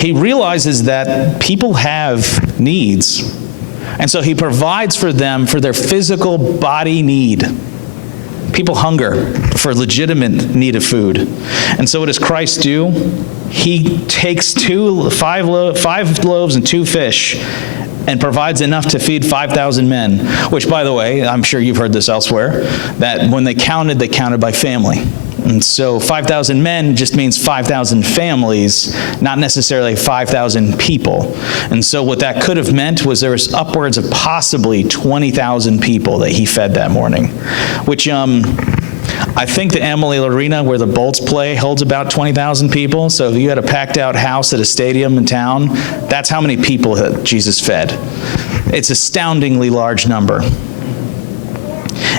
He realizes that people have needs. And so he provides for them for their physical body need. People hunger for legitimate need of food. And so what does Christ do? He takes five loaves and 2 fish and provides enough to feed 5,000 men, which, by the way, I'm sure you've heard this elsewhere, that when they counted by family. And so 5,000 men just means 5,000 families, not necessarily 5,000 people. And so what that could have meant was there was upwards of possibly 20,000 people that he fed that morning, which I think the Amalie Arena where the Bolts play holds about 20,000 people. So if you had a packed out house at a stadium in town, that's how many people that Jesus fed. It's an astoundingly large number.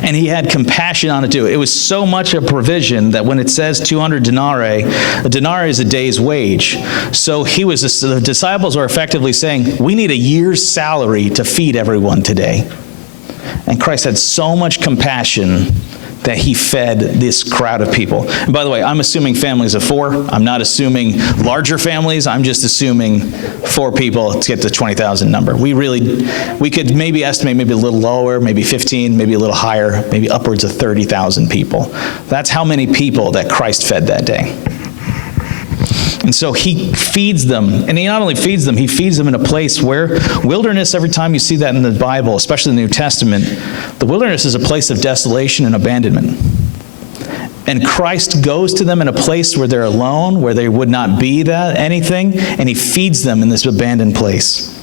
And he had compassion on it too. It was so much a provision that when it says 200 denarii, a denarii is a day's wage. So the disciples were effectively saying, we need a year's salary to feed everyone today. And Christ had so much compassion that he fed this crowd of people. And by the way, I'm assuming families of 4. I'm not assuming larger families. I'm just assuming 4 people to get the 20,000 number. We could maybe estimate maybe a little lower, maybe 15, maybe a little higher, maybe upwards of 30,000 people. That's how many people that Christ fed that day. And so he feeds them, and he not only feeds them, he feeds them in a place where wilderness, every time you see that in the Bible, especially in the New Testament, the wilderness is a place of desolation and abandonment. And Christ goes to them in a place where they're alone, where they would not be anything, and he feeds them in this abandoned place.